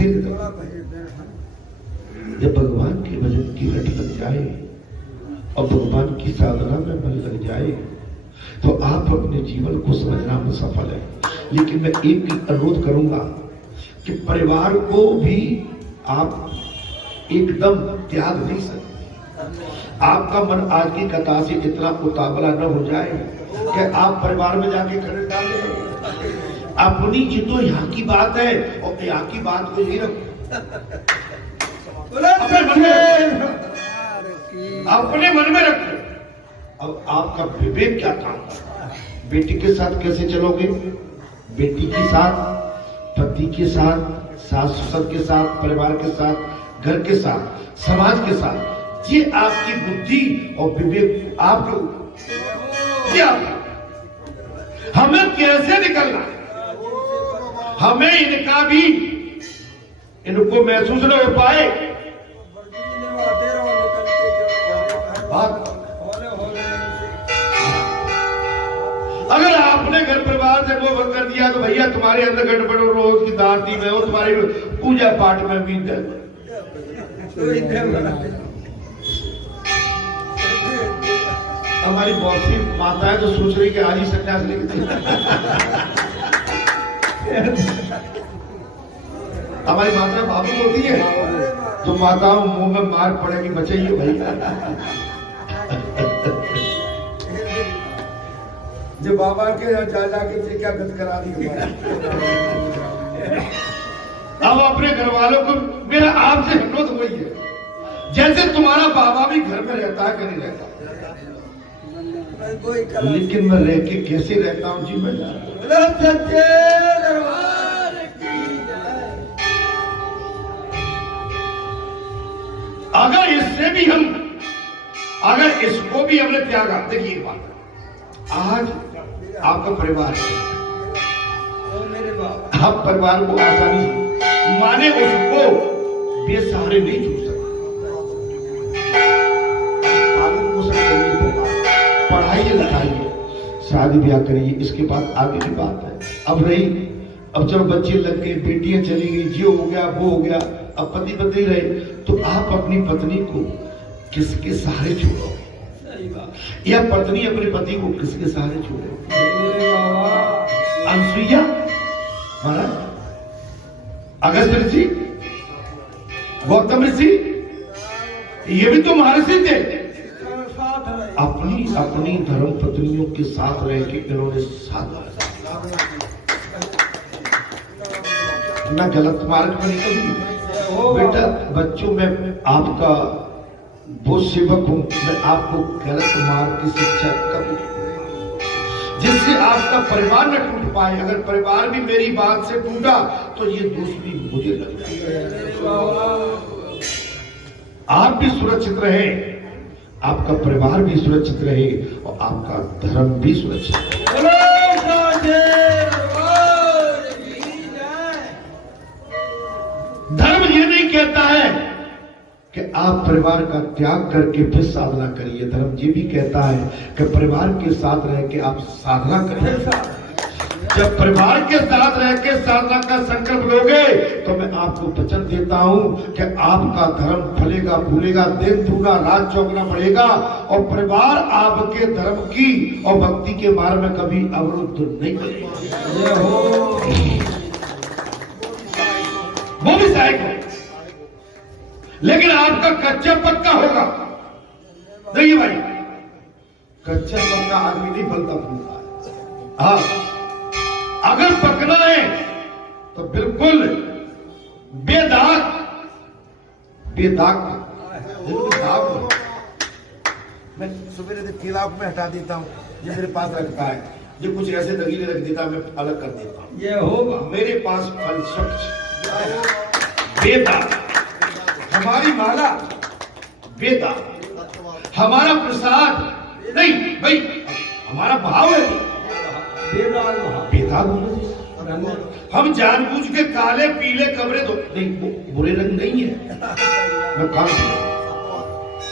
फिर जब भगवान के भजन की रट लग जाए और भगवान की साधना में मन लग जाए तो आप अपने जीवन को समझना में सफल है। लेकिन मैं एक अनुरोध करूंगा कि परिवार को भी आप एकदम त्याग नहीं सकते। आपका मन आज की कथा से इतना उतावला न हो जाए कि आप परिवार में जाके खड़े डालें। अपनी जितो यहाँ की बात है और यहाँ की बात को नहीं रखो। अपने मन में रखो। अब आपका विवेक क्या काम करता है? बेटी के साथ कैसे चलोगे? बेटी के साथ, पति के साथ, सास ससुर के साथ, परिवार के साथ, घर के साथ, समाज के साथ, ये आपकी बुद्धि और विवेक आपके क्या हमें कैसे निकलना है? हमें इनका भी इनको महसूस न हो पाए। अगर आपने घर परिवार से वो कर दिया तो भैया तुम्हारे अंदर गड़बड़ रोज की दांती में हो, तुम्हारी पूजा पाठ में भी हमारी बहुत सी माताएं तो सोच रही कि आज ही संन्यास लेके हमारी माता भावुक होती है तो माताओं मुंह में मार पड़ेगी, बचाइए भाई। जो बाबा के जा जाके क्या गत करा दी। अब अपने घर वालों को मेरा आपसे अनुरोध वही है, जैसे तुम्हारा बाबा भी घर में रहता है कि नहीं रहता, लेकिन मैं रह के कैसे रहता हूँ जी मैं अगर इससे भी हम अगर इसको भी हमने त्यागा। देखिए बात, आज आपका परिवार है, आप परिवार को आसानी से माने उसको बेसहारे नहीं छोड़ सकते। पढ़ाइए लिखाइए, शादी ब्याह करिए, इसके बाद आगे की बात है। अब चलो बच्चे लग गए, बेटियां चली गई, जो हो गया वो हो गया, अब पति पत्नी रहे तो आप अपनी पत्नी को किसके सहारे छोड़ोगे? या पत्नी अपने पति को किसके सहारे छोड़ोगे? अनसुईया महाराज, अगस्त ऋषि, गौतम ऋषि, ये भी तो महर्षि थे। अपनी धर्म पत्नियों के साथ रह के इन्होंने साथ ना गलत मार्ग में निकली। बेटा बच्चों में आपका वो सेवक हूं, मैं आपको गलत मार्ग की शिक्षा कभी, जिससे आपका परिवार न टूट पाए। अगर परिवार भी मेरी बात से टूटा तो ये दोष भी मुझे लग जाए। आप भी सुरक्षित रहे, आपका परिवार भी सुरक्षित रहे और आपका धर्म भी सुरक्षित रहे। धर्म ये नहीं कहता है कि आप परिवार का त्याग करके फिर साधना करिए। धर्म ये भी कहता है कि परिवार के साथ रह के आप साधना करिए। जब परिवार के साथ रह के साधना का संकल्प लोगे तो मैं आपको वचन देता हूं कि आपका धर्म फलेगा फूलेगा, दिन दूना रात चौगुना बढ़ेगा और परिवार आपके धर्म की और भक्ति के मार्ग में कभी अवरुद्ध नहीं करेगा। वो भी सहायक हो, लेकिन आपका कच्चा पक्का होगा। देखिए भाई, कच्चा पक्का आदमी नहीं फलता फूलता है। हाँ, अगर पकना है तो बिल्कुल बेदाग मैं सवेरे से तिलाक में हटा देता हूँ, जो मेरे पास रखता है, जो कुछ ऐसे दगीले रख देता मैं अलग कर देता हूँ। ये होगा मेरे पास फल स्वच्छ बेदाग, हमारी माला बेदाग, हमारा प्रसाद नहीं भाई, हमारा भाव है बेदाग। हम जानबूझ के काले पीले कपड़े तो नहीं, बुरे रंग नहीं है, मैं काम,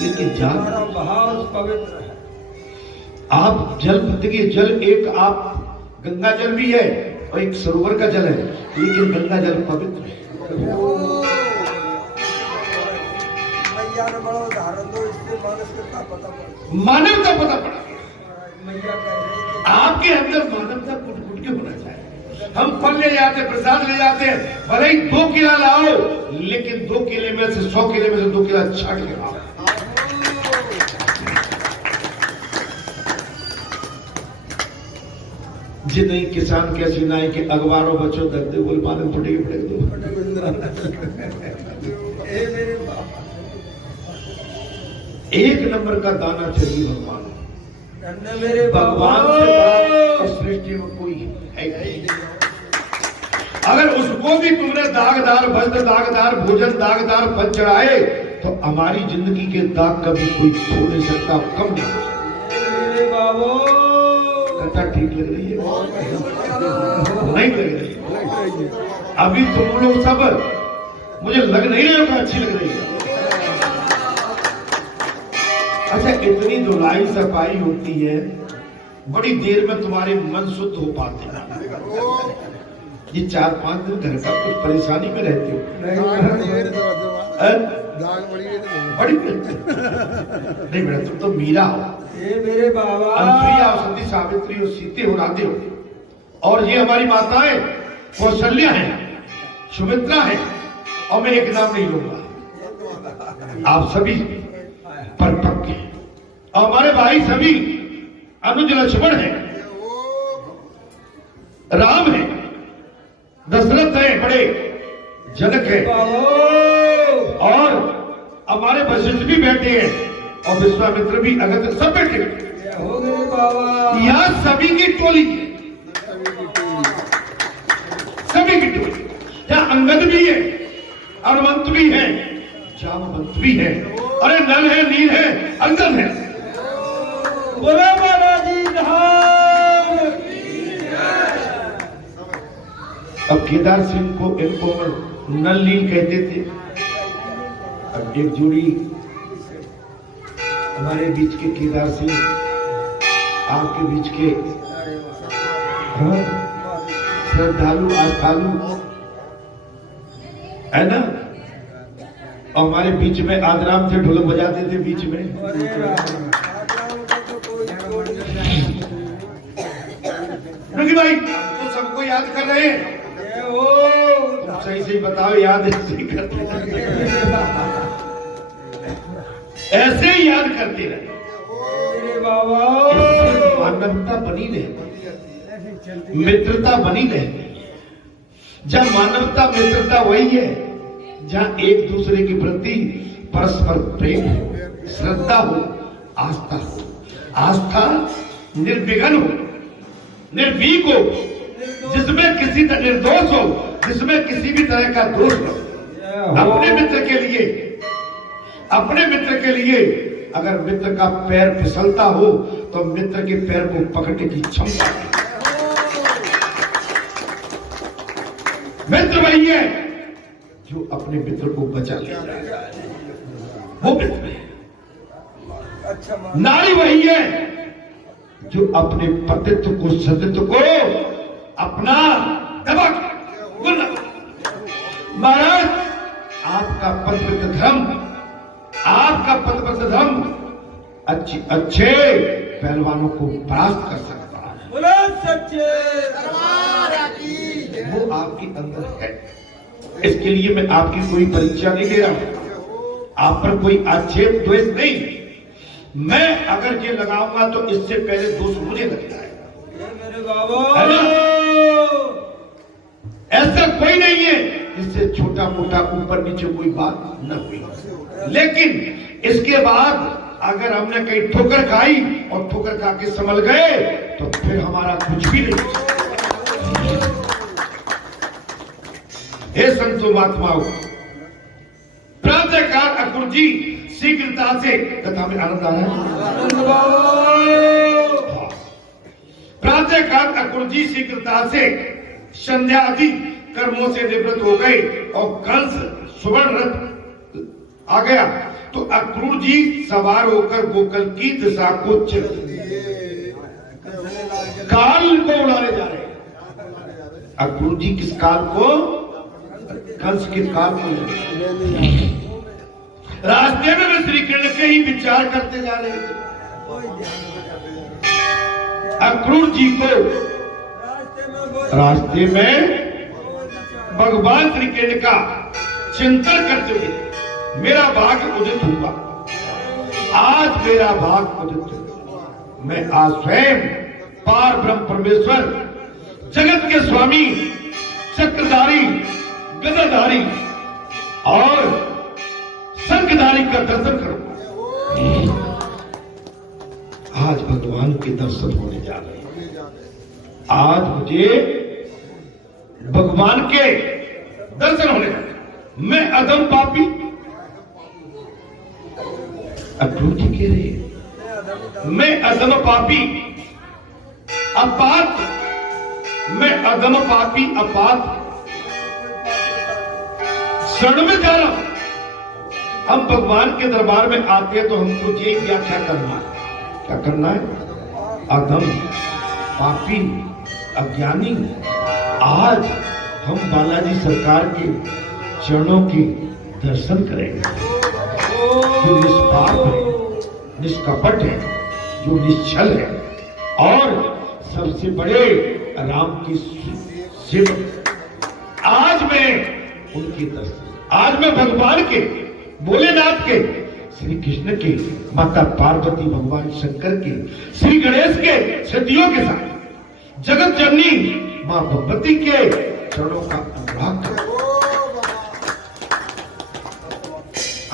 लेकिन जान भाव पवित्र है। आप जल, देखिए जल एक, आप गंगा जल भी है और एक सरोवर का जल है, लेकिन गंगा जल पवित्र है। मानवता पता पड़ा। आपके अंदर मानवता कुट कुट के होना चाहिए। हम फल ले जाते, प्रसाद ले जाते हैं, भले ही 2 किला लाओ, लेकिन 2 किले में से 100 किले में से 2 किला छाट के लाओ। जी नहीं, किसान कैसी नाई के अखबारों बच्चों दर्द दे बोल मालूम फटेगी पड़ेगी तो एक नंबर का दाना चाहिए भगवान। भगवान से बड़ा इस सृष्टि में कोई है नहीं। अगर उसको भी तुमने दागदार वस्त्र, दागदार भोजन, दागदार फल चढ़ाए तो हमारी जिंदगी के दाग कभी कोई धो नहीं सकता, कम नहीं हो सकता। कथा ठीक लग रही है? नहीं लग रही? अभी तुम लोग सब मुझे लग नहीं रहे हो अच्छी लग रही है। अच्छा, इतनी धुलाई सफाई होती है, बड़ी देर में तुम्हारे मन शुद्ध हो पाते हैं। ये 4-5 दिन घर का कुछ परेशानी में रहते हो, बड़ी नहीं बेटा, तुम तो मीरा हो, मेरे बाबा, अनुप्रिया हो, सती सावित्री हो, सीते हो, राधे हो, और ये हमारी माताएं कौशल्या हैं, सुमित्रा है, और मैं एक नाम नहीं लूंगा। आप सभी परिपक्व हैं, और हमारे भाई सभी अनुज लक्ष्मण है, राम है, दशरथ है, बड़े जनक है, और हमारे वशिष्ठ भी बैठे हैं, और विश्वामित्र भी, अगस्त्य सब बैठे हैं। यहाँ सभी की टोली है, सभी की टोली। यहाँ अंगद भी है, अरवंत भी है, जामवंत भी है, अरे नल है, नील है, अंगद है। बोलो महाराजी धाम। अब केदार सिंह को, इनको नल नील कहते थे। अब एक जोड़ी हमारे बीच के केदार सिंह, आपके बीच के श्रद्धालु, आस्थालु है ना, और हमारे बीच में आदराम थे, ढोलक बजाते थे बीच में। रुकी भाई, तो सबको याद कर रहे हैं? तुम सही सही बताओ, याद ऐसे ही करते ऐसे ही याद करते रहे। मानवता बनी रहती, मित्रता बनी रहती। जब मानवता मित्रता वही है जहां एक दूसरे के प्रति परस्पर प्रेम हो, श्रद्धा हो, आस्था हो। आस्था निर्विघ्न हो, निर्भीक हो, जिसमें किसी तरह निर्दोष हो, जिसमें किसी भी तरह का दोष हो। अपने मित्र के लिए, अपने मित्र के लिए अगर मित्र का पैर फिसलता हो तो मित्र के पैर को पकड़ने की क्षमता है। मित्र वही है जो अपने मित्र को बचा लेता है, वो मित्र है। नारी वही है जो अपने पतित्व को, सतित्व को अपना दबा। महाराज, आपका पतिव्रत धर्म, आपका पतिव्रत धर्म अच्छे पहलवानों को परास्त कर सकता है। बोलो सच्चे वो आपके अंदर है। इसके लिए मैं आपकी कोई परीक्षा नहीं दे रहा हूं, आप पर कोई आक्षेप द्वेष नहीं। मैं अगर ये लगाऊंगा तो इससे पहले दोष मुझे लग जाएगा। मेरे बाबा, है ना? ऐसा कोई नहीं है इससे छोटा मोटा ऊपर नीचे कोई बात न हुई। लेकिन इसके बाद अगर हमने कहीं ठोकर खाई और ठोकर खा के संभल गए तो फिर हमारा कुछ भी नहीं। हे संतो महात्माओं, प्रातःकाल अक्रूर जी शीघ्रता से, कथा में आनंद आ रहा है। प्रातःकाल अक्रूर जी शीघ्रता से संध्या आदि कर्मों से निवृत्त हो गए और कंस सुवर्ण रथ आ गया तो अक्रूर जी सवार होकर गोकुल की दिशा को चल काल को उड़ाने जा रहे हैं। अक्रूर जी किस काल को? कंस के काल को। रास्ते में मैं श्री कृष्ण के ही विचार करते जा रहे थे। अक्रूर जी को रास्ते में भगवान श्री कृष्ण का चिंतन करते हुए मेरा भाग्य उदित हुआ। आज मेरा भाग्य उदित हुआ। मैं आज स्वयं पार ब्रह्म परमेश्वर जगत के स्वामी चक्रधारी गदाधारी और शंखधारी का दर्शन करूंगा। आज भगवान के दर्शन होने जा रहे हैं। आज मुझे भगवान के दर्शन होने जा रहे हैं। मैं अधम पापी, अक्रूर जी कह रहे हैं मैं अधम पापी अपात, मैं अधम पापी अपात शरण में जा रहा हूं। हम भगवान के दरबार में आते हैं तो हमको ये व्याख्या करना है। क्या करना है? अधम पापी अज्ञानी। आज हम बालाजी सरकार के चरणों के दर्शन करेंगे। जो निष्पाप है, निष्कपट है, जो निश्चल है और सबसे बड़े राम की सेवक। आज मैं उनके दर्शन, आज मैं भगवान के, भोलेनाथ के, श्री कृष्ण के, माता पार्वती, भगवान शंकर के, श्री गणेश के, सतियों के साथ जगत जननी मां भगवती के चरणों का अनुराग करो।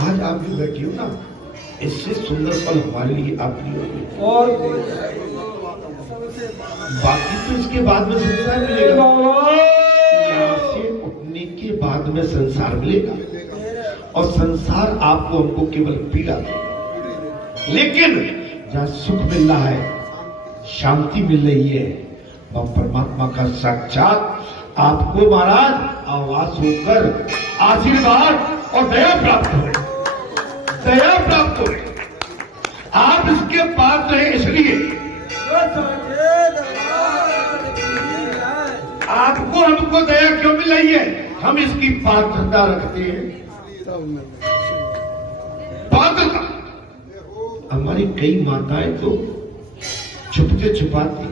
आज आप भी बैठी हो ना, इससे सुंदर पल हमारे लिए आपकी होगी। और बाकी तो इसके बाद में संसार मिलेगा। यहाँ से उठने के बाद में संसार मिलेगा और संसार आपको हमको केवल पीड़ा देगा। लेकिन जहाँ सुख मिल रहा है, शांति मिल रही है, वह परमात्मा का साक्षात आपको महाराज आवास होकर आशीर्वाद और दया प्राप्त हो, दया प्राप्त हो। आप इसके पात्र हैं, इसलिए आपको हमको दया क्यों मिल रही है? हम इसकी पात्रता रखते हैं। पात्रता हमारी कई माताएं तो छुपते छुपाती,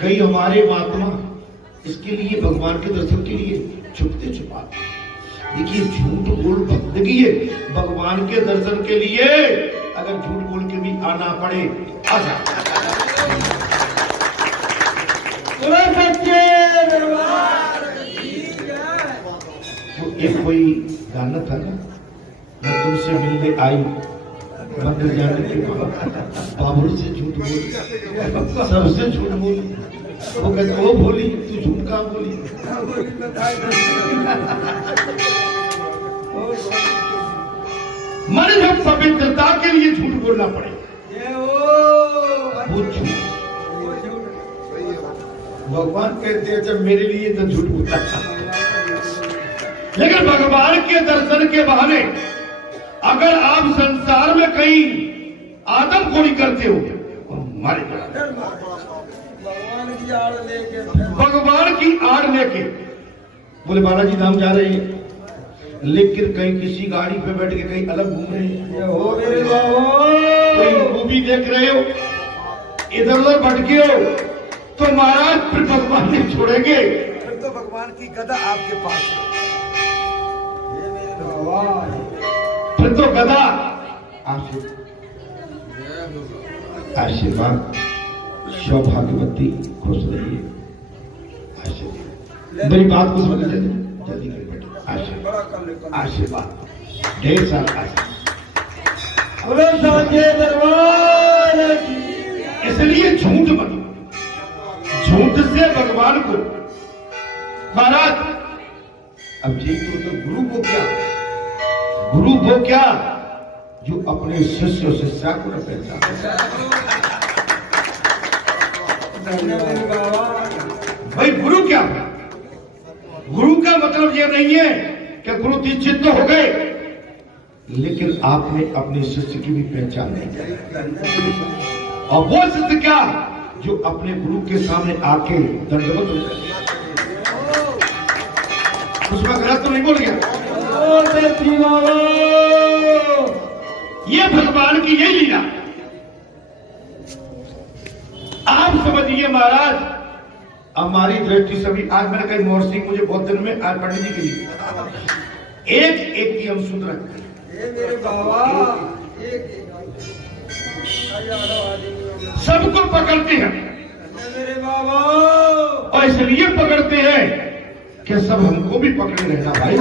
कई हमारे महात्मा इसके लिए, भगवान के दर्शन के लिए छुपते छुपाते। देखिए, झूठ बोल बंदगी है। भगवान के दर्शन के लिए अगर झूठ बोल के भी आना पड़े, आ जा। तो एक कोई गाना था ना, मैं तुमसे मिलने आई, मंदिर जाने के बाद बाबुल से झूठ बोली, सबसे झूठ बोली। वो कहते, वो बोली तू झूठ कहाँ बोली? मन जब पवित्रता के लिए झूठ बोलना पड़े, वो झूठ। भगवान कहते हैं जब मेरे लिए तो झूठ बोलता, लेकिन भगवान के दर्शन के बहाने अगर आप संसार में कहीं आदमखोरी करते हो, मारे भगवान की आड़ लेके बोले बालाजी धाम जा रहे हैं, लेकिन कहीं किसी गाड़ी पे बैठ के कहीं अलग घूम रहे हैं, हो मेरे बाबा, कोई मूवी देख रहे हो, इधर उधर भटके हो, तो महाराज फिर भगवान नहीं छोड़ेंगे। फिर तो भगवान की गदा आपके पास है। फिर तो गदा आशीर्वाद। सौभाग्यवती खुश रहिए। आशीर्वाद, मेरी बात को समझ लेते, जल्दी कर बेटे। आशीर्वाद, आशीर्वाद, ढेर सारा आशीर्वाद। इसलिए झूठ मत, झूठ से भगवान को महाराज। अब जी तो गुरु को क्या, गुरु वो क्या जो अपने शिष्य शिष्या को न पहचाने। भाई गुरु क्या, गुरु का मतलब यह नहीं है कि गुरु दीक्षित तो हो गए, लेकिन आपने अपने शिष्य की भी पहचान नहीं की। और वो शिष्य क्या जो अपने गुरु के सामने आके दंडवत हो जाए। उसमें गलत तो नहीं बोल गया? ये भगवान की यही लीला। आप समझिए महाराज, हमारी दृष्टि से भी आज मैंने कही मोहर सिंह मुझे बहुत दिन में आज पंडित जी के लिए एक एक की हम सुन रहे ये मेरे बाबा एक सबको पकड़ते हैं ये मेरे बाबा और इसलिए पकड़ते हैं कि सब हमको भी पकड़े रहना भाई।